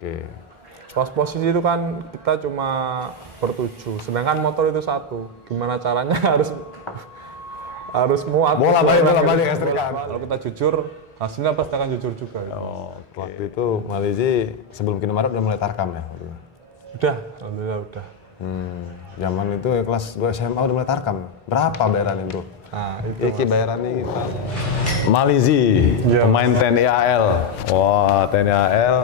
Oke. Pas posisi itu kan kita cuma bertujuh, sedangkan motor itu satu. Gimana caranya harus muat. Bolak-balik kan. Kalau kita jujur, hasilnya pasti akan jujur juga. Gitu. Oh, waktu itu Malizi sebelum ke Indomaret udah mulai tarkam ya? Udah, alhamdulillah udah. Zaman itu ya, kelas 2 SMA udah mulai tarkam. Berapa bayaran itu? Nah, itu Iki bayarannya gitu. Malizi, pemain TNI AL. Wah, TNI AL.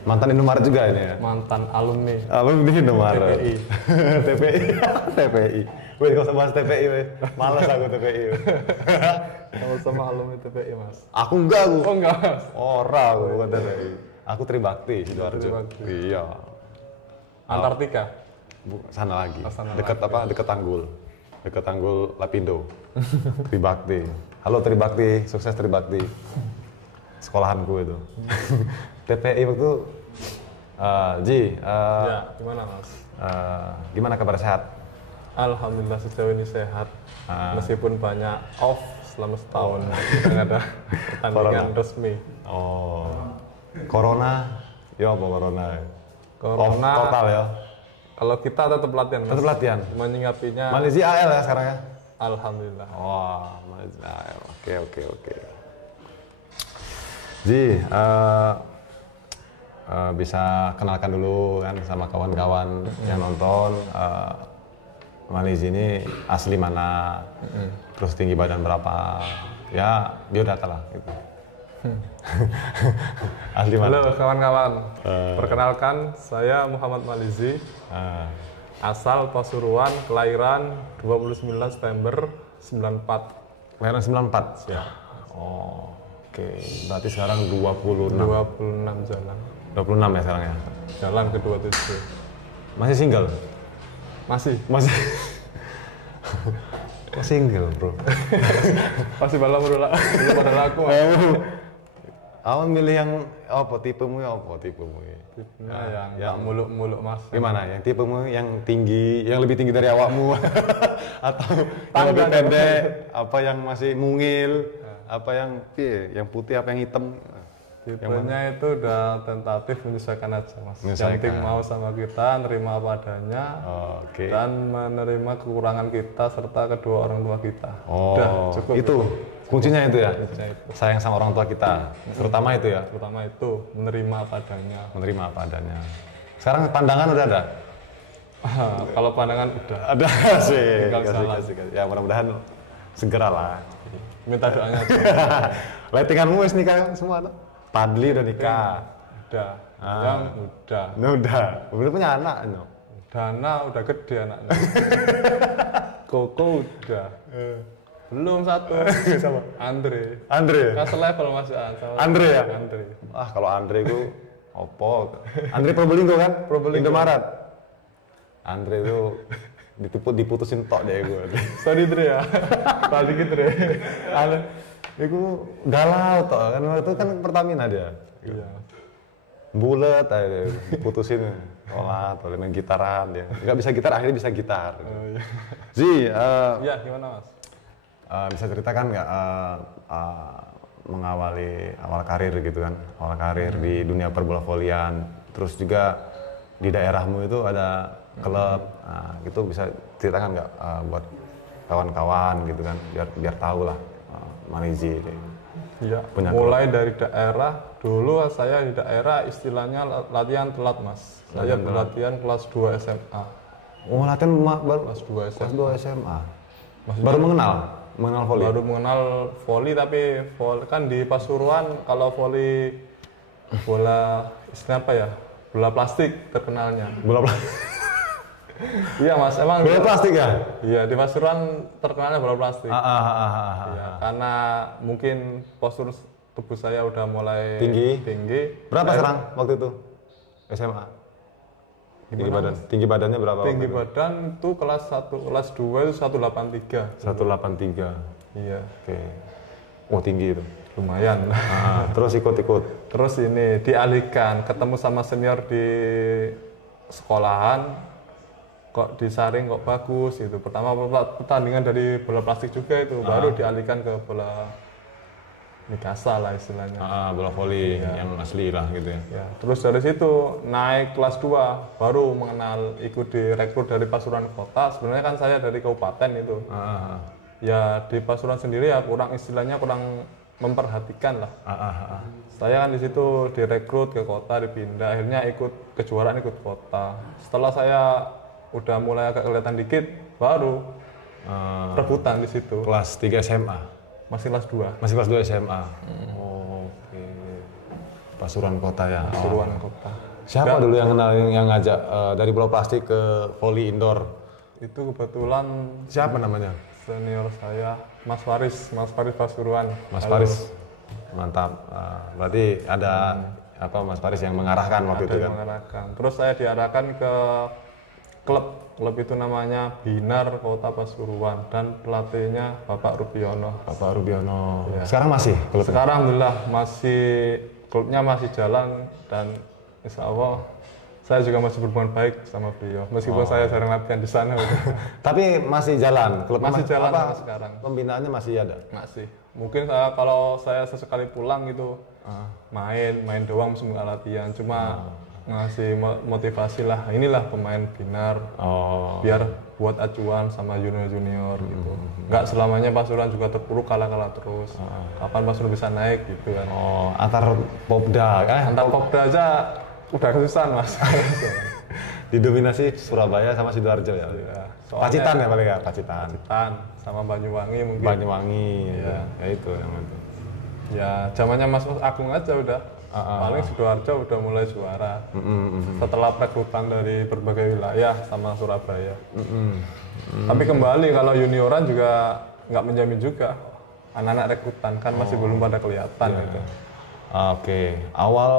Mantan Indomaret juga ini ya? mantan alumni. Alumni Indomaret. TPI. TPI. TPI. Wih, gak usah bahas TPI, weh. Males aku TPI, weh. Sama-sama alumni TPI, Mas. Aku enggak, aku. Oh enggak, Mas. Ora, aku bukan TPI. Aku Tribakti, Sidoarjo. Tribakti. Iya. Antartika. Sana lagi. Oh, sana Dekat lagi. apa? Dekat Tanggul. Dekat Tanggul Lapindo. Tribakti. Halo Tribakti, sukses Tribakti. Sekolahanku itu. TPI waktu Ji, Ya, gimana, Mas? gimana kabar sehat? Alhamdulillah sejauh ini sehat. Meskipun banyak off selama setahun. Tidak ada pertandingan resmi. Oh, Corona, ya apa Corona? Corona. Off total ya? Kalau kita tetap latihan, Mas. Tetap latihan? Menyikapinya. Malaysia AL ya sekarang ya? Alhamdulillah. Wah, Malaysia AL, oke. Ji, bisa kenalkan dulu kan sama kawan-kawan yang nonton. Malaysia ini asli mana, terus tinggi badan berapa, ya biodata lah gitu. Asli mana? Halo kawan-kawan, perkenalkan saya Muhammad Malizi, asal Pasuruan, kelahiran 29 September 94. Kelahiran 94? Ya. Oh, oke. Berarti sekarang 26 jalan. 26 ya sekarang ya? Jalan ke 27. Masih single? Masih Kok single bro? belum ada laku. Awal milih yang apa tipemu ya apa tipemu? Nah, yang muluk-muluk Mas. Gimana? Yang tipemu yang tinggi, yang lebih tinggi dari awakmu atau yang lebih pendek? Apa yang masih mungil? Apa yang yang putih? Apa yang hitam? Tipenya itu udah tentatif, menyesuaikan aja Mas. Yang penting mau sama kita, nerima apa adanya, dan menerima kekurangan kita serta kedua orang tua kita. Udah cukup. Itu kuncinya itu ya. Sayang sama orang tua kita, terutama itu ya. Terutama itu menerima apa adanya. Menerima apa adanya. Sekarang pandangan udah ada. Kalau pandangan udah. Ada sih. Ya mudah-mudahan segera lah. Minta doanya aja. Lightinganmu wis nikah semua tuh. Padli udah nikah. Udah. Yang udah. Udah punya anak no. Dana udah gede anaknya. Koko udah. Belum satu. Sama Andre. Kan selevel Mas Andre ya? Andre. Kalau Andre itu opo. Andre Probolinggo kan? Probolinggo. Indomaret. Andre itu diputusin tok deh gue. Sorry Dre ya. Tadi gitu Dre. Iku galau toh kan itu kan Pertamina dia. Iya. Bulet aja putusin sholat, main gitaran dia. Nggak bisa gitar akhirnya bisa gitar. Iya. Zi, Iya gimana Mas? bisa ceritakan nggak mengawali awal karir gitu kan, awal karir di dunia perbola volian, terus juga di daerahmu itu ada klub, gitu bisa ceritakan nggak buat kawan-kawan gitu kan, biar tahu lah. Malizi Iya, mulai dari daerah, dulu saya di daerah istilahnya latihan telat Mas. Saya berlatihan kelas 2 SMA. Oh latihan baru? Kelas 2 SMA. Kelas 2 SMA? Baru mengenal voli? Baru mengenal voli, tapi voli, kan di Pasuruan kalau voli bola istilah apa ya? Bola plastik terkenalnya. Bola plastik? Iya Mas, emang bola plastik ya? Iya, di Pasuruan terkenalnya bola plastik. Iya, karena mungkin postur tubuh saya udah mulai tinggi. Berapa sekarang waktu itu SMA? Tinggi badannya berapa? Tinggi badan itu kelas 1, kelas 2 itu 183. 183. Iya. Oke. Oh tinggi itu. Lumayan. Terus ikut. Terus ini dialihkan, ketemu sama senior di sekolahan. Kok disaring kok bagus gitu. Pertama pertandingan dari bola plastik juga itu, baru dialihkan ke bola Mikasa lah istilahnya. Bola voli yang asli lah gitu ya. Ya, terus dari situ naik kelas 2 baru mengenal ikut direkrut dari Pasuruan Kota. Sebenarnya kan saya dari kabupaten itu. Ya di Pasuruan sendiri ya kurang memperhatikan lah. Saya kan di situ direkrut ke kota, dipindah, akhirnya ikut kejuaraan ikut kota. Setelah saya udah mulai agak kelihatan dikit, baru rebutan di situ. Kelas 3 SMA. Masih kelas 2. Masih kelas 2 SMA. Oke. Pasuruan Kota ya. Pasuruan Kota. Siapa dulu yang kenal yang ngajak dari bola plastik ke voli indoor? Itu kebetulan siapa namanya? Senior saya, Mas Faris Pasuruan. Mas Faris. Mantap. Berarti ada Mas Faris yang mengarahkan waktu itu kan? Mengarahkan. Terus saya diarahkan ke klub itu namanya Binar Kota Pasuruan dan pelatihnya Bapak Rubiono. Ya. Sekarang masih klubnya? Sekarang alhamdulillah klubnya masih jalan dan insya Allah saya juga masih berhubungan baik sama beliau meskipun saya jarang latihan di sana. Tapi masih jalan? Klub masih jalan sekarang. Pembinaannya masih ada? Masih. Mungkin kalau saya sesekali pulang gitu main doang mesti nggak latihan, cuma ngasih motivasi lah, inilah pemain Binar, biar buat acuan sama junior gitu. Nggak selamanya Pasuruan juga terpuruk kalah terus. Kapan Pasuruan bisa naik gitu kan? Antar Popda kan? Antar Popda aja udah kesusahan Mas. Didominasi Surabaya sama Sidoarjo ya? Pacitan ya paling ya? Pacitan sama Banyuwangi mungkin. Banyuwangi ya itu yang itu. Ya zamannya Mas Agung aja udah. Paling Sidoarjo udah mulai juara setelah perekrutan dari berbagai wilayah sama Surabaya. Tapi kembali kalau junioran juga nggak menjamin juga anak-anak rekrutan kan masih belum pada kelihatan gitu. Oke, awal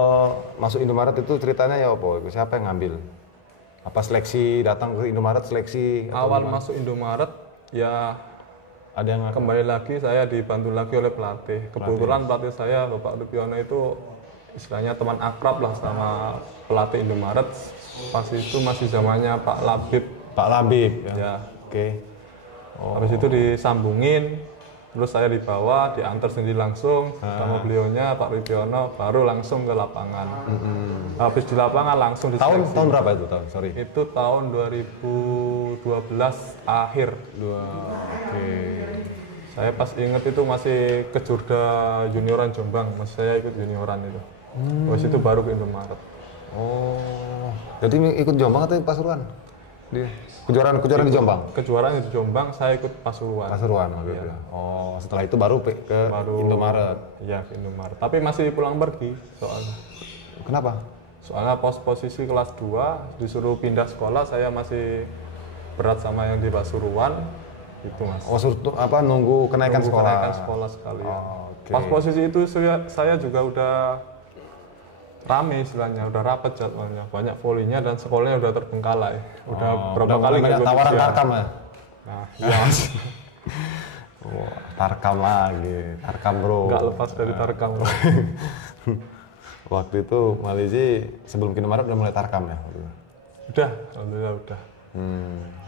masuk Indomaret itu ceritanya ya apa? Siapa yang ngambil? Apa seleksi datang ke Indomaret seleksi? Awal masuk Indomaret ya ada yang kembali lagi saya dibantu lagi oleh pelatih. Kebetulan pelatih saya Bapak Rubiono itu istilahnya teman akrab lah sama pelatih Indomaret. Pas itu masih zamannya Pak Labib ya. Oke. Habis itu disambungin, terus saya dibawa, diantar sendiri langsung sama beliaunya Pak Rubiono, baru langsung ke lapangan. Habis di lapangan langsung diseleksi. Tahun berapa itu tahun? Itu tahun 2012 akhir. Oke. Saya pas inget itu masih Kejurda junioran Jombang, saya ikut junioran itu. Terus itu baru ke Indomaret. Jadi ikut Jombang atau Pasuruan? Kejuaraan di Jombang? Kejuaraan di Jombang, saya ikut Pasuruan. Waktu itu. Setelah itu baru ke Indomaret? Iya, ke Indomaret. Tapi masih pulang pergi soalnya. Kenapa? Soalnya posisi kelas 2, disuruh pindah sekolah, saya masih berat sama yang di Pasuruan. Itu Mas. Nunggu kenaikan sekolah? Kenaikan sekolah sekalian. Pas posisi itu saya juga udah rame istilahnya, udah rapet jadwalnya, banyak volinya dan sekolahnya udah terbengkalai. Udah berapa kali nggak tawaran Tarkam ya? Nah, iya. Tarkam lagi, Tarkam bro. Nggak lepas dari Tarkam bro. Waktu itu Malizi sebelum Indomaret udah mulai Tarkam ya? Udah, alhamdulillah udah.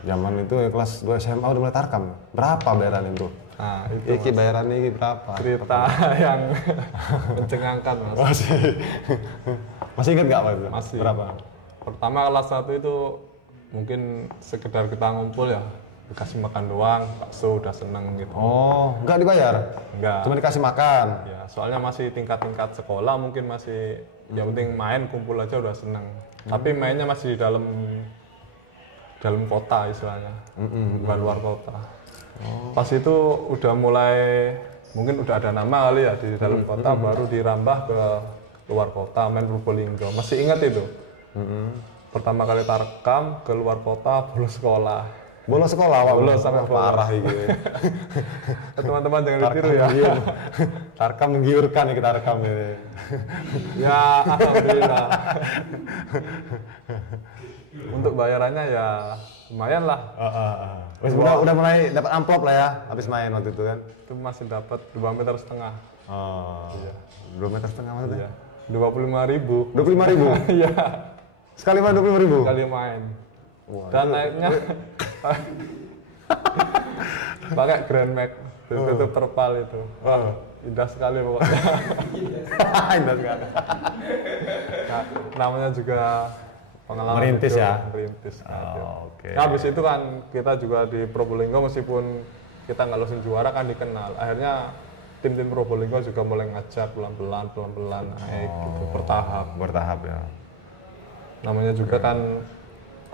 Zaman itu kelas 2 SMA udah mulai Tarkam. Berapa bayaran itu? Nah, itu bayaran ini berapa? Cerita yang mencengangkan Mas. Masih ingat nggak Pak itu? Masih. Berapa? Pertama kelas 1 itu mungkin sekedar kita ngumpul ya, dikasih makan doang, bakso udah seneng gitu. Nggak dibayar? Nggak. Cuma dikasih makan? Ya, soalnya masih tingkat-tingkat sekolah mungkin masih, yang penting main, kumpul aja udah seneng. Tapi mainnya masih di dalam kota istilahnya, bukan luar kota. Pas itu udah mulai, mungkin udah ada nama kali ya di dalam kota, baru dirambah ke luar kota, main Probolinggo. Masih ingat itu? Pertama kali Tarkam ke luar kota, bolos sekolah. Bolos sekolah? Bolos sampai parah gitu. Teman-teman jangan ditiru ya. Tarkam menggiurkan ya kita Tarkam ini. Ya alhamdulillah. Untuk bayarannya ya lumayan lah. Udah mulai dapat amplop lah ya habis main waktu itu kan? Itu masih dapat 2,5 meter. Iya. 2,5 meter maksudnya? 25.000. 25.000? Iya. Sekali main 25.000? Sekali main. Dan naiknya pakai Grand Max, tutup terpal itu. Indah sekali pokoknya. Indah sekali. Nah, namanya juga pengalaman Merintis hidup, ya? merintis. Oke. Ya, habis itu kan kita juga di Probolinggo meskipun kita nggak lolos juara kan dikenal. Akhirnya tim-tim Probolinggo juga mulai ngajak pelan-pelan naik gitu, Bertahap ya. Namanya juga kan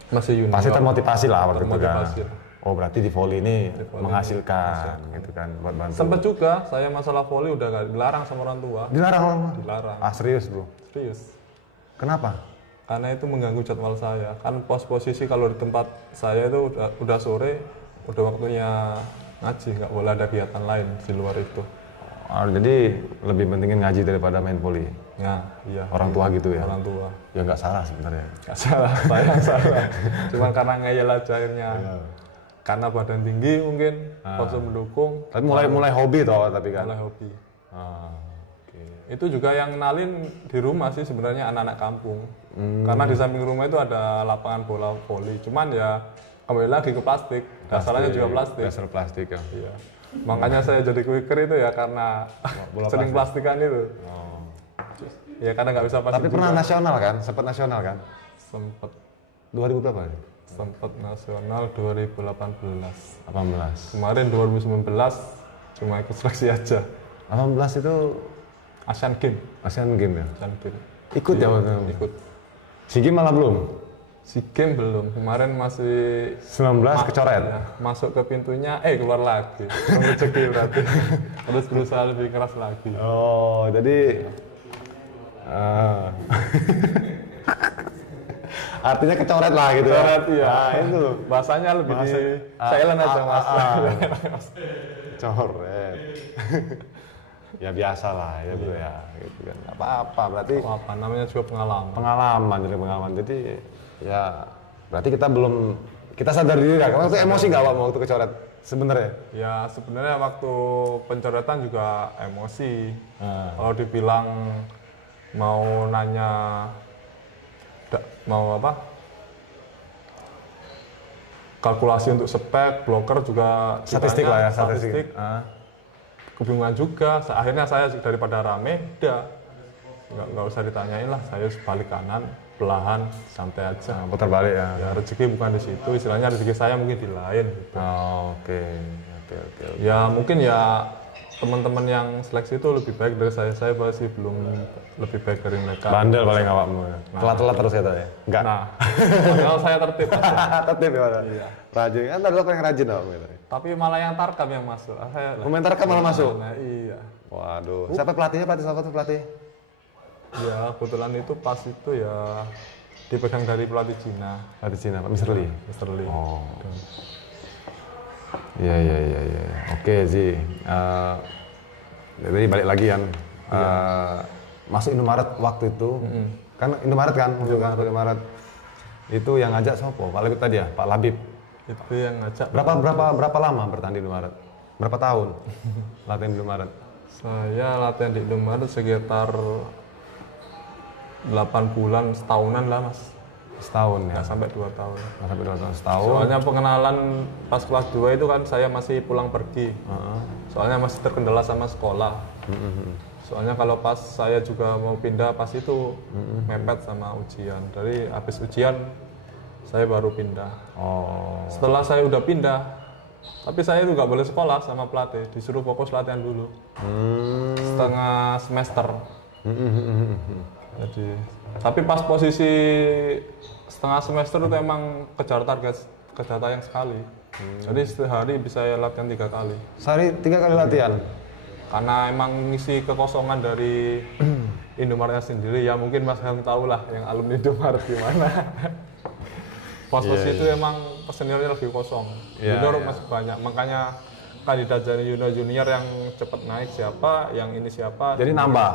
masih junior. Pasti termotivasi lah waktu itu kan. Termotivasi. Oh berarti di volley ini volley menghasilkan gitu kan buat bantu. Sempet juga saya masalah volley udah nggak dilarang sama orang tua. Dilarang orang? Dilarang. Ah serius bro? Serius. Kenapa? Karena itu mengganggu jadwal saya. Kan posisi kalau di tempat saya itu udah sore, udah waktunya ngaji, nggak boleh ada kegiatan lain di luar itu. Oh, jadi lebih pentingin ngaji daripada main volley. Ya, iya. Orang tua gitu ya? Orang tua. Ya nggak salah sebenarnya. Nggak salah, saya yang salah. Cuman karena ngeyel aja akhirnya. Iya. Karena badan tinggi mungkin, kostum mendukung. Tapi mulai hobi toh tapi kan. Mulai hobi. Ah, oke. Itu juga yang kenalin di rumah sih sebenarnya anak-anak kampung. Karena di samping rumah itu ada lapangan bola voli. Cuman ya kembali lagi ke plastik. Dasarnya juga plastik. Dasar plastik ya. Iya. Makanya saya jadi quicker itu ya karena Bola sering plastikan itu. Oh. Ya karena nggak bisa plastik. Tapi pernah nasional kan? Sempat nasional kan? Sempet 2000 berapa? Sempet nasional 2018. 18. Kemarin 2019 cuma ikut seleksi aja. 18 itu Asian Games. Asian Games ya? Asian Games. Ikut ya waktu itu? Ikut. SEA Games malah belum? SEA Games belum. Kemarin masih 19 kecoret? Ya, masuk ke pintunya, keluar lagi. Kurang rezeki berarti. Harus berusaha lebih keras lagi. Oh, jadi artinya kecoret lah gitu ya? Coret, iya. Itu Bahasanya lebih di silent aja mas. Coret. Ya biasa lah ya bro ya. Gitu kan. Gak apa-apa, berarti Apa namanya juga pengalaman. pengalaman. Jadi ya berarti kita sadar diri lah. Waktu emosi nggak waktu kecoret sebenarnya? Ya sebenarnya waktu pencoretan juga emosi. Kalau dibilang mau nanya mau apa? Kalkulasi untuk spek, bloker juga Statistik ditanya, lah ya, statistik. Kebingungan juga. Akhirnya saya daripada rame, udah nggak usah ditanyain lah. Saya balik kanan, belahan, santai aja. Putar balik ya. Ya rezeki bukan di situ, istilahnya rezeki saya mungkin di lain. Gitu. Oh, oke. Ya mungkin ya teman-teman yang seleksi itu lebih baik dari saya masih belum lebih baik dari mereka. Bandel paling awakmu ya. Telat-telat terus ya tadi. Enggak. Nah, kalau saya tertib. Tertib ya, Pak? Iya. Rajin. Kan tadi lo paling rajin awakmu ya tadi. Tapi malah yang tarkam yang masuk. Komentar kan malah masuk. Nah, iya. Waduh. Siapa pelatihnya? Siapa tuh pelatih? Ya kebetulan itu pas itu ya dipegang dari pelatih Cina. Pelatih Cina, Pak Mr. Lee. Mr. Lee. Oh. Iya. Oke, Zi. Jadi balik lagi kan. Masuk Indomaret waktu itu. Kan Indomaret kan, Indomaret. Itu yang ngajak sopo? Pak Labib tadi ya, Pak Labib. Itu yang ngajak. Berapa lama bertahan di Indomaret? Berapa tahun latihan di Indomaret? Saya latihan di Indomaret sekitar 8 bulan, setahunan lah mas. Setahun ya? Nggak sampai 2 tahun. Nggak sampai 2 tahun, setahun. Soalnya pengenalan pas kelas 2 itu kan saya masih pulang pergi. Soalnya masih terkendala sama sekolah. Soalnya kalau pas saya juga mau pindah pas itu mepet sama ujian. Dari habis ujian saya baru pindah. Oh. Setelah saya udah pindah, tapi saya itu nggak boleh sekolah sama pelatih, disuruh fokus latihan dulu. Setengah semester. Jadi, tapi pas posisi setengah semester itu emang kejar tayang sekali. Jadi sehari bisa latihan 3 kali. Sehari 3 kali latihan? Karena emang ngisi kekosongan dari Indomaretnya sendiri, ya mungkin Mas Helm tahu lah yang alumni Indomaret gimana. Pos-pos itu emang seniornya lagi kosong, junior masih banyak, makanya kandidat jadi junior yang cepat naik siapa, yang ini siapa. Jadi nambah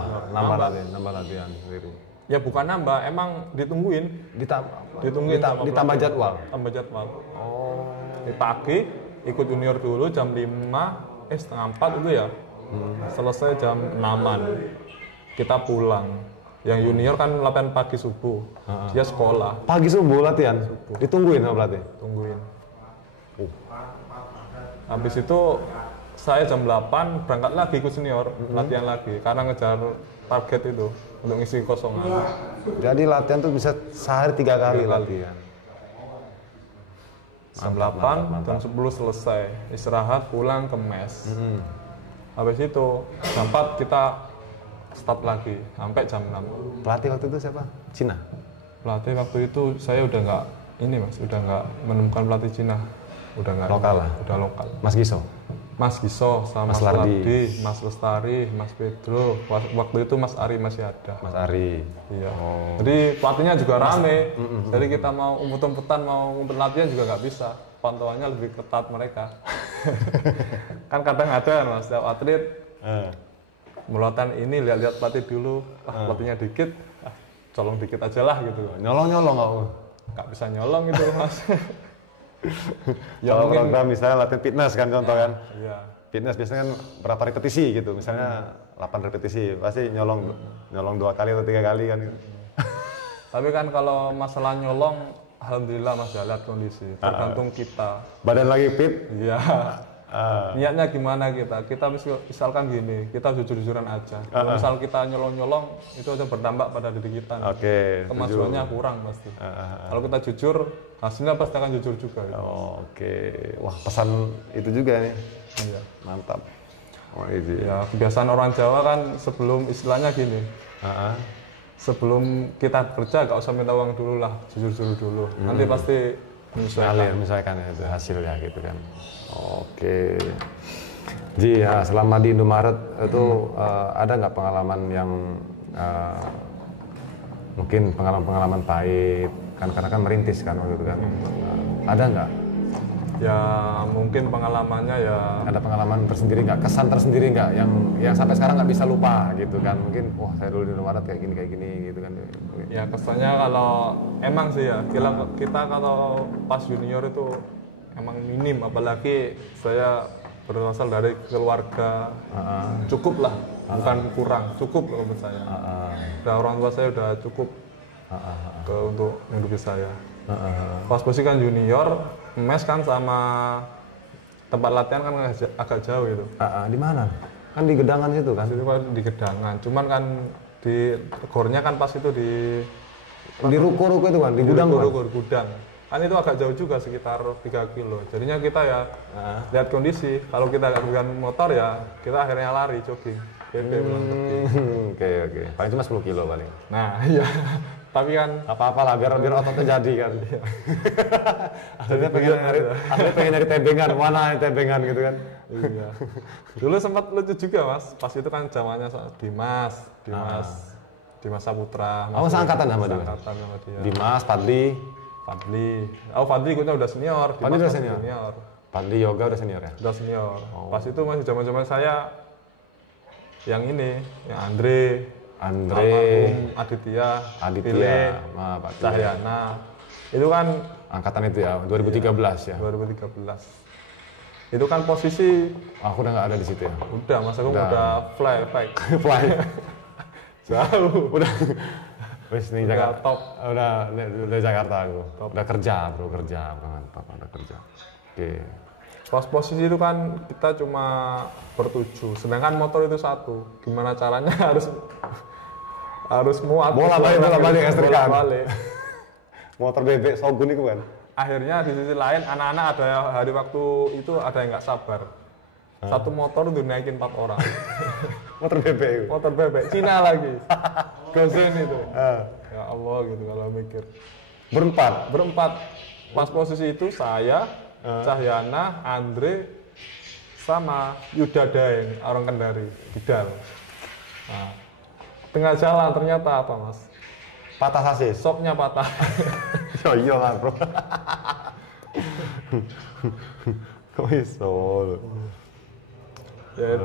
latihan sendiri. Ya bukan nambah, emang ditungguin. Ditambah jadwal. Tambah jadwal. Oh. Di pagi ikut junior dulu jam 5, setengah 4 itu ya. Selesai jam 6-an. Kita pulang. Yang junior kan latihan pagi subuh. Dia sekolah. Pagi subuh latihan? Ditungguin sama pelatih? Tungguin. Habis itu saya jam 8 berangkat lagi ke senior, latihan lagi karena ngejar target itu untuk ngisi kosongan. Jadi latihan tuh bisa sehari 3 kali latihan. Jam 8, jam 10 selesai, istirahat, pulang ke mes. Habis itu jam 4 kita start lagi sampai jam 6. Pelatih waktu itu siapa? Cina? Pelatih waktu itu saya udah nggak ini mas, udah nggak menemukan pelatih Cina, udah nggak Lokal lah? udah lokal. Mas Giso? Mas Giso sama Mas Mas Lardi. Lardi, Mas Lestari, Mas Pedro. Waktu itu Mas Ari masih ada. Mas Ari? Iya. Oh. Jadi pelatihnya juga rame. Jadi kita mau umpet-umpetan, mau ngumpet latihan juga nggak bisa. Pantauannya lebih ketat mereka. Kan kadang ada mas, setiap atlet melatan ini lihat-lihat pelatih dulu. Pelatihnya dikit, colong dikit aja lah gitu. Nyolong-nyolong aku? Nggak bisa nyolong gitu mas. Kalau program misalnya latihan fitness kan contoh kan? Iya. Fitness biasanya kan berapa repetisi gitu, misalnya 8 repetisi, pasti nyolong 2 kali atau 3 kali kan. Tapi kan kalau masalah nyolong, alhamdulillah mas lihat kondisi, tergantung kita. Badan lagi fit? Iya. Niatnya gimana kita? Kita misalkan gini, kita jujur-jujuran aja. Kalau misal kita nyolong-nyolong, itu aja berdampak pada diri kita. Oke. Kemajuannya kurang pasti. Kalau kita jujur, hasilnya pasti akan jujur juga. Gitu. Oke. Wah, pesan itu juga nih. Iya. Mantap. Oh, itu. Ya, kebiasaan orang Jawa kan sebelum istilahnya gini. Sebelum kita kerja, gak usah minta uang dulu lah, jujur-jujur dulu. Nanti pasti menyesuaikan ya, itu hasilnya gitu kan. Oke. Ji, ya, selama di Indomaret itu ada nggak pengalaman yang mungkin pengalaman-pengalaman pahit kan karena kan merintis kan waktu itu kan. Ada nggak? Ya mungkin pengalamannya ya. Ada pengalaman tersendiri nggak? Kesan tersendiri nggak? Yang sampai sekarang nggak bisa lupa gitu kan? Mungkin wah saya dulu di Indomaret kayak gini gitu kan? Ya kesannya kalau emang sih ya kita kalau pas junior itu emang minim, apalagi saya berasal dari keluarga cukup lah, bukan kurang, cukup menurut saya. Dan orang tua saya udah cukup untuk menghidupi saya. Pas posisi kan junior, mes kan sama tempat latihan kan agak jauh gitu. Di mana? Kan di Gedangan situ kan? Itu kan di Gedangan, cuman kan di gornya kan pas itu di ruko-ruko itu kan, di gudang kan? Gudang. Kan itu agak jauh juga sekitar 3 kilo. Jadinya kita ya lihat kondisi. Kalau kita nggak dengan motor ya kita akhirnya lari jogging. Oke. Paling cuma 10 kilo paling. Nah iya. Tapi kan apa-apalah biar ototnya jadi kan. Akhirnya pengen nyari tebengan, mana tebengan gitu kan. Iya. Dulu sempat lucu juga mas. Pas itu kan zamannya Dimas Saputra. Oh, seangkatan sama dia. Dimas, Fadli. Oh Fadli ikutnya udah senior. Fadli udah senior. Fadli yoga udah senior ya? Udah senior. Pas itu masih zaman saya yang ini, yang Andre, Aditya, Pile, Cahyana. Itu kan angkatan itu ya, 2013 ya. 2013. Itu kan posisi aku udah nggak ada di situ ya. Udah, mas aku udah fly. Jauh. Udah. Wis nih Jakarta. Top. Udah Jakarta aku. Top. Udah kerja, mantap, udah kerja. Oke. Pas posisi itu kan kita cuma bertujuh, sedangkan motor itu satu. Gimana caranya harus muat. Bola balik estrikan. Motor bebek Shogun itu kan. Akhirnya di sisi lain anak-anak ada hari waktu itu ada yang nggak sabar. Satu motor untuk naikin 4 orang. Motor bebek itu. Motor bebek Cina lagi. Gozen itu. Ya Allah gitu kalau mikir. Berempat. Pas posisi itu saya, Cahyana, Andre, sama Yuda Daeng, orang Kendari, Bidal. Nah, tengah jalan ternyata apa mas? Patah sasis. Soknya patah. Iya lah bro. Kok iso? Ya,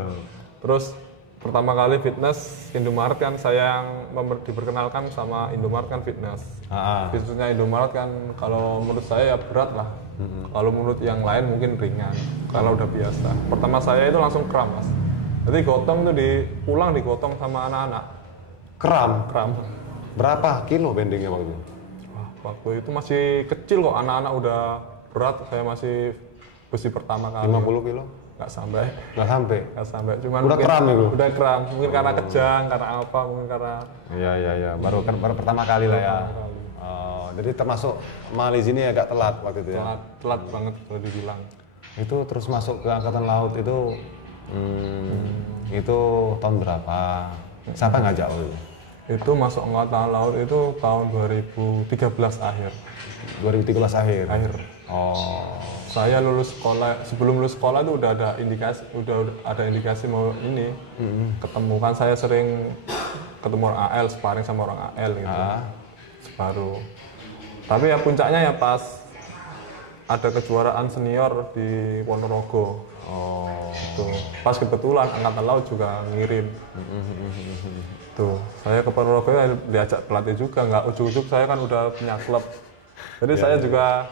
terus pertama kali fitness Indomaret kan saya yang diperkenalkan sama Indomaret kan fitness. Fitnessnya Indomaret kan kalau menurut saya ya berat lah. Kalau menurut yang lain mungkin ringan. Kalau udah biasa. Pertama saya itu langsung kram mas. Jadi gotong tuh pulang digotong sama anak-anak. Kram. Berapa kilo bendingnya waktu itu? Waktu itu masih kecil kok, anak-anak udah berat. Saya masih besi pertama kali. 50 kilo? nggak sampai. Nggak sampai. Cuman Udah mungkin, kram itu? Udah kram, mungkin karena kejang, karena apa, mungkin karena Iya. Baru pertama kali lah ya. Oh, jadi termasuk Mali sini agak telat waktu itu ya. telat banget kalau dibilang. Itu terus masuk ke angkatan laut itu itu tahun berapa? Siapa ngajak waktu itu? Itu masuk angkatan laut itu tahun 2013 akhir. 2013 akhir. Oh. Saya lulus sekolah, sebelum lulus sekolah itu udah ada indikasi mau ini ketemu, kan saya sering ketemu orang AL, sparring sama orang AL gitu. Baru. Tapi ya puncaknya ya pas ada kejuaraan senior di Ponorogo. Oh. Tuh. Pas kebetulan angkatan laut juga ngirim. Tuh, saya ke Ponorogo ya diajak pelatih juga, nggak ujuk-ujuk, saya kan udah punya klub. Jadi saya juga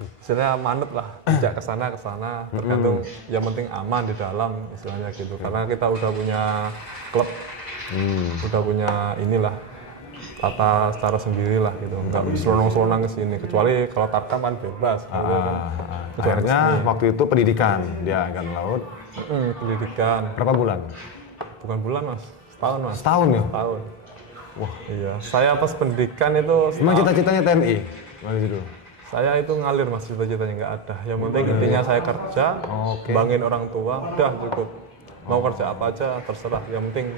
istilahnya manut lah, ajak ke sana tergantung, yang penting aman di dalam istilahnya gitu. Karena kita udah punya klub, udah punya inilah tata secara sendiri lah gitu, nggak selonang-selonang ke sini, kecuali kalau tarkam kan bebas. Akhirnya waktu itu pendidikan dia angkatan laut. Pendidikan. Berapa bulan? Bukan bulan mas, setahun mas. Setahun ya? Setahun. Wah iya, saya pas pendidikan itu Emang cita-citanya TNI? Mali dulu. Saya itu ngalir mas, cita-citanya nggak ada. Yang penting intinya saya kerja, bangin orang tua, udah cukup. Mau kerja apa aja terserah, yang penting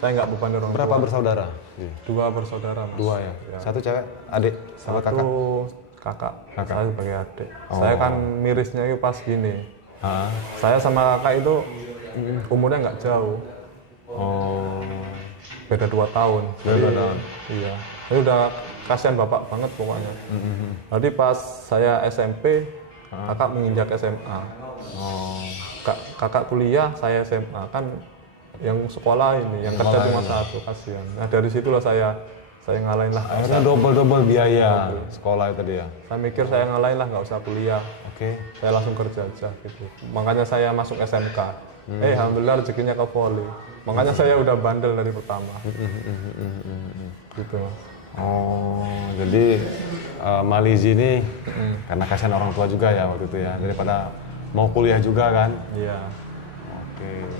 saya nggak beban orang tua. Berapa bersaudara? 2 bersaudara mas. 2 ya? Satu cewek, adik, sama kakak? Kakak. Saya sebagai adik. Saya kan mirisnya itu pas gini. Ah. Saya sama kakak itu umurnya nggak jauh. Beda 2 tahun. Beda 2 tahun. Iya. Saya udah kasihan bapak banget pokoknya. Jadi pas saya SMP, kakak menginjak SMA. Kakak kuliah, saya SMA, kan yang sekolah ini, yang kerja cuma satu, kasihan. Nah dari situlah saya ngalahin lah. Akhirnya double biaya sekolah itu dia. Saya mikir saya ngalahin lah, nggak usah kuliah. Saya langsung kerja aja gitu. Makanya saya masuk SMK. Alhamdulillah rezekinya ke volley. Makanya saya udah bandel dari pertama. Gitu. Jadi Malizi ini karena kasihan orang tua juga ya waktu itu ya, daripada mau kuliah juga kan? Iya.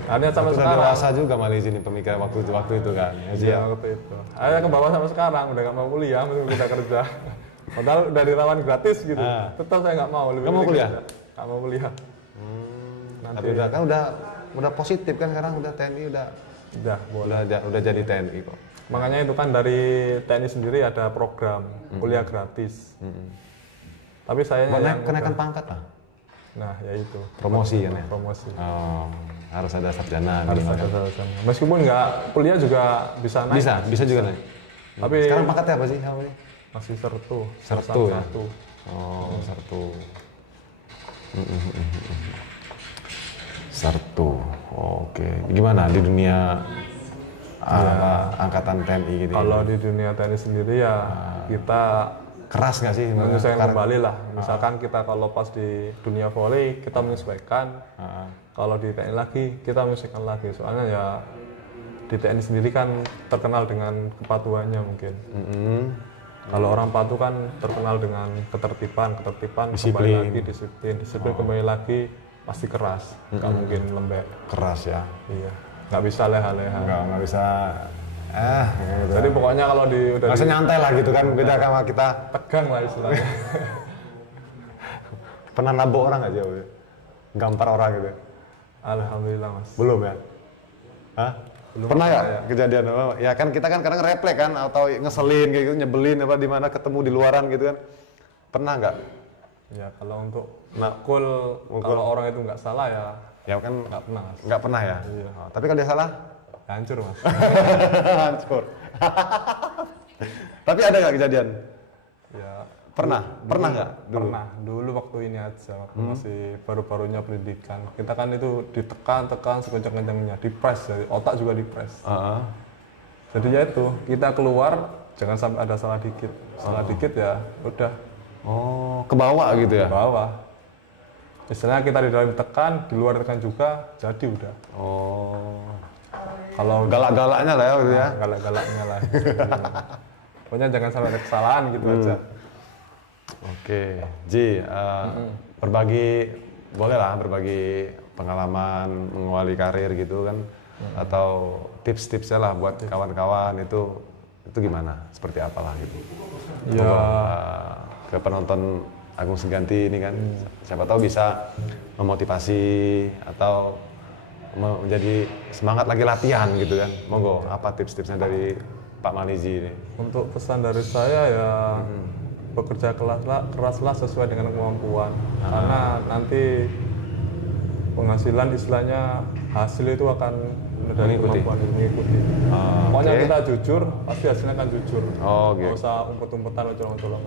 Akhirnya sampai sekarang. Dewasa juga Malizi ini pemikiran waktu itu kan? Iya waktu itu. Akhirnya ke bawah sampai sekarang, udah nggak mau kuliah, mending kita kerja. Padahal udah dirawan gratis gitu. Tetap saya nggak mau. Nggak mau kuliah? Nggak mau kuliah. Tapi udah positif kan sekarang, udah TNI udah jadi TNI kok. Makanya itu kan dari TNI sendiri ada program kuliah gratis. Tapi sayangnya kenaikan pangkat lah. Nah, ya itu. Promosi kan ya? Promosi. Harus ada sarjana. Harus ada sarjana. Meskipun nggak kuliah juga bisa naik. Bisa juga naik. Tapi sekarang pangkatnya apa sih? Masih sertu. Sertu ya? Sertu. Sertu. Oke. Gimana di dunia angkatan TNI gitu? Kalau di dunia TNI sendiri ya kita keras nggak sih? Menyesuaikan kembali lah. Misalkan kita kalau pas di dunia volley kita menyesuaikan. Kalau di TNI lagi kita menyesuaikan lagi. Soalnya ya di TNI sendiri kan terkenal dengan kepatuhannya mungkin. Kalau orang patuh kan terkenal dengan ketertiban disiplin. Kembali lagi disiplin kembali lagi pasti keras. Nggak mungkin lembek. Keras ya. Iya. Nggak bisa leha-leha. Nggak bisa. Gitu. Jadi pokoknya kalau udah nggak usah nyantai lah gitu kan, beda sama kita. Tegang lah istilahnya. Pernah nabok orang aja, gampar orang gitu? Alhamdulillah mas. Belum ya? Belum. Pernah ya kejadian apa? Ya kan kita kan kadang refleks kan, atau ngeselin kayak gitu, nyebelin apa di mana ketemu di luaran gitu kan? Pernah nggak? Ya kalau untuk mukul kalau orang itu nggak salah ya. Ya kan nggak pernah. Mas. Nggak pernah ya. Iya. Tapi kalau dia salah? Hancur mas. Hancur. Tapi ada nggak kejadian? Ya. Pernah nggak? Pernah. Dulu waktu ini aja, waktu masih baru-barunya pendidikan. Kita kan itu ditekan sekencang-kencangnya, dipres, jadi otak juga dipres. Jadi ya itu, kita keluar jangan sampai ada salah dikit. Salah dikit ya udah. Ke bawah gitu ya? Ke bawah. Istilahnya kita di dalam ditekan, di luar ditekan juga, jadi udah. Kalau galak-galaknya lah ya gitu ya? Galak-galaknya lah. Pokoknya jangan sampai ada kesalahan gitu aja. Oke, Ji, berbagi pengalaman mengawali karir gitu kan, atau tips-tipsnya lah buat kawan-kawan itu gimana? Seperti apalah gitu? Ya. Ke penonton Agung Seganti ini kan, siapa tahu bisa memotivasi atau menjadi semangat lagi latihan gitu kan. Monggo, apa tips-tipsnya dari Pak Malizi ini? Untuk pesan dari saya ya bekerja keraslah sesuai dengan kemampuan. Karena nanti penghasilan istilahnya hasil itu akan dari kemampuan mengikuti. Pokoknya kita jujur, pasti hasilnya akan jujur. Nggak usah umpet-umpetan, colong-colong.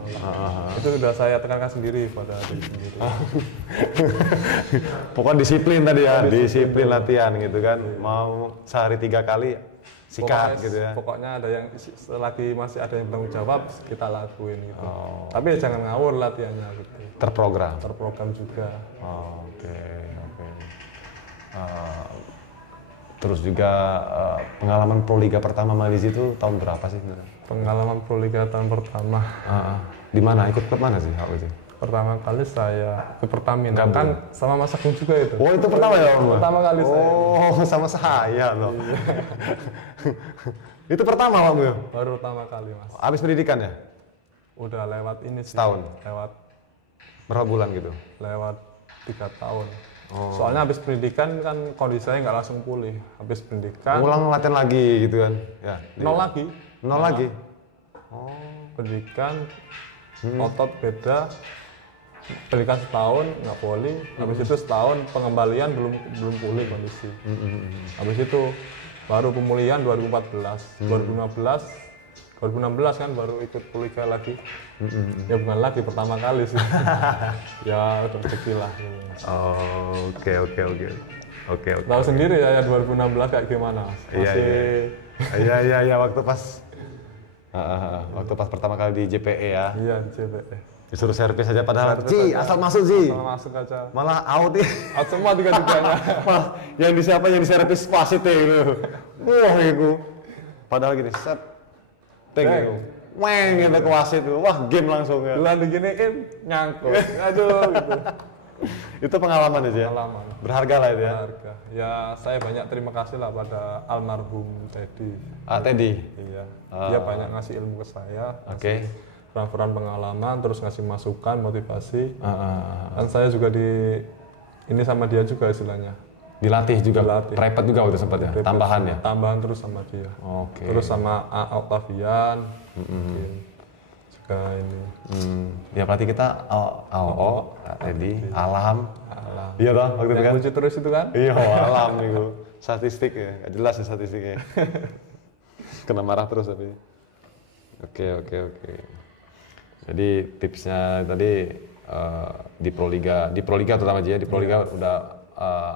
Itu sudah saya tekankan sendiri pada diri sendiri. Pokoknya disiplin tadi ya, disiplin latihan gitu kan. Mau sehari 3 kali sikat gitu ya. Pokoknya ada yang selagi masih ada yang bertanggung jawab kita lakuin gitu. Tapi ya jangan ngawur latihannya gitu. Terprogram juga. Oke. Terus juga pengalaman Proliga pertama Malizi itu tahun berapa sih? Pengalaman Proliga tahun pertama. Di mana? Ikut klub mana sih waktu itu? Pertama kali saya ke Pertamina kan sama Mas Agung juga itu. Oh itu pertama ya Om? Pertama kali saya. Oh sama saya loh. Itu pertama Om? Baru pertama kali Mas. Habis pendidikan ya? Udah lewat ini sih. Setahun? Lewat. Berapa bulan gitu? Lewat 3 tahun. Soalnya habis pendidikan kan kondisi saya nggak langsung pulih. Habis pendidikan. Ulang latihan lagi gitu kan? Ya. Nol lagi. Pendidikan, otot beda. Pendidikan setahun nggak pulih, habis itu setahun pengembalian belum pulih kondisi. Habis itu baru pemulihan 2014, 2016 kan baru ikut Proliga lagi. Ya bukan lagi, pertama kali sih. Ya rezeki lah. Oke. Tahu sendiri ya 2016 kayak gimana? Iya waktu pas pertama kali di JPE ya. Iya di JPE. Disuruh servis aja padahal asal masuk Ji. Asal masuk aja. Malah out ya. Out semua tiga-tiganya. yang diservis wasit gitu. Wah itu. Padahal gini set. Gitu. Weng gitu ke wasit tuh. Wah game langsung ya. Bulan diginiin nyangkut. Aduh gitu. Itu pengalaman aja ya. Pengalaman. Berharga lah itu ya. Berharga. Ya saya banyak terima kasih lah pada almarhum Teddy. Teddy. Iya. Dia banyak ngasih ilmu ke saya. Oke. Peran pengalaman, terus ngasih masukan, motivasi. Dan saya juga ini sama dia juga istilahnya. Dilatih juga, private juga waktu sempat ya, tambahan ya? Tambahan terus sama dia. Oke. Terus sama A. Octavian, juga ini. Ya berarti kita Teddy, Alam. Iya toh waktu itu kan? Lucu terus itu kan? Iya, Alam itu. Statistik ya, gak jelas ya statistiknya. Kena marah terus tapi. Oke. Jadi tipsnya tadi di Proliga terutama aja, di Proliga udah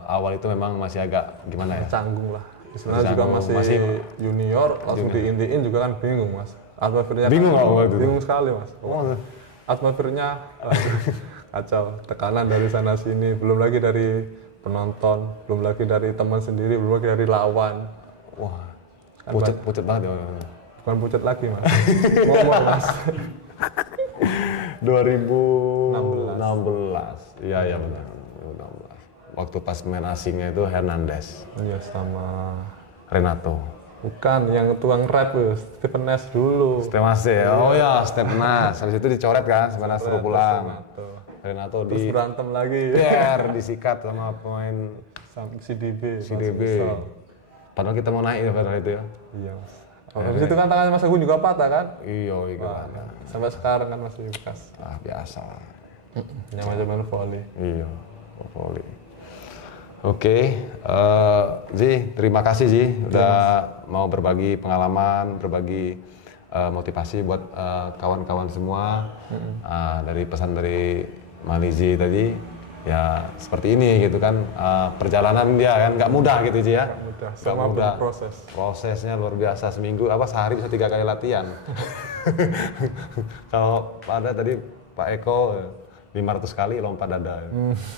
awal itu memang masih agak gimana ya? Canggung lah. Istilahnya juga masih junior, langsung diintiin juga kan bingung Mas. Atmosfernya bingung kan, waktu itu? Bingung sekali Mas. Atmosfernya kacau, tekanan dari sana sini, belum lagi dari penonton, belum lagi dari teman sendiri, belum lagi dari lawan. Wah, pucet banget ya. Bukan pucet lagi Mas, ngomong Mas. 2016. Iya benar. 2016. Waktu pas main asingnya itu Hernandez. Iya sama Renato. Bukan, yang tukang rap tuh, Stephen Nash dulu. Stephen Nash ya? Oh ya, Stephen Nash. Habis itu dicoret kan, Stephen Nash suruh pulang. Renato terus berantem lagi. Disikat sama pemain CDB. Padahal kita mau naik ya padahal itu ya. Iya Mas. Habis itu kan tangannya Mas Agung juga patah kan? Iya. Sampai sekarang kan masih bekas. Biasa. Zaman volley. Iya, volley. Oke, Zi, terima kasih Zi udah mau berbagi pengalaman, berbagi motivasi buat kawan-kawan semua. Dari pesan dari Malizi tadi, ya seperti ini gitu kan, perjalanan dia kan nggak mudah gitu Zi ya. Nggak mudah. Prosesnya luar biasa, sehari bisa 3 kali latihan. Kalau ada tadi Pak Eko 500 kali lompat dada,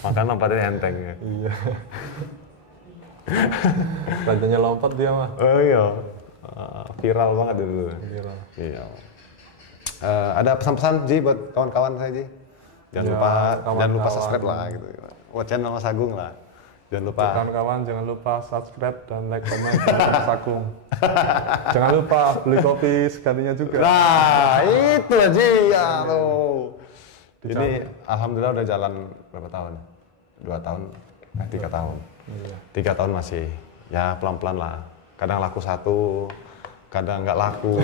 makanya lompatnya enteng ya. Iya. Rajanya lompat dia mah. Oh iya, viral banget dulu. Viral. Iya. Ada pesan-pesan Ji buat kawan-kawan saya Ji? Jangan lupa subscribe lah gitu. Channel Mas Agung lah. Jangan lupa. Kawan-kawan jangan lupa subscribe dan like, komen di Mas Agung. Jangan lupa beli kopi segantinya juga. Nah, itu aja ya tuh. Ini alhamdulillah udah jalan berapa tahun? 2 tahun, 3 tahun. Iya. 3 tahun masih ya pelan-pelan lah. Kadang laku 1, kadang nggak laku.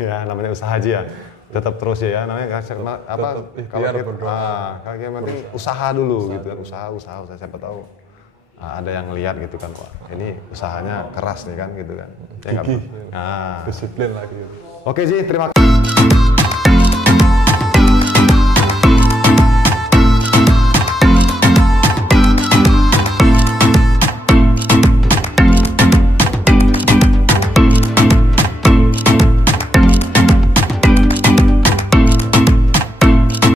Ya namanya usaha aja ya. Tetap terus ya namanya apa kalau kita kalau yang penting usaha dulu gitu kan, usaha siapa tahu ada yang lihat gitu kan, wah ini usahanya keras nih kan gitu kan. Ya, gigih, disiplin lagi. Oke Ji, terima kasih.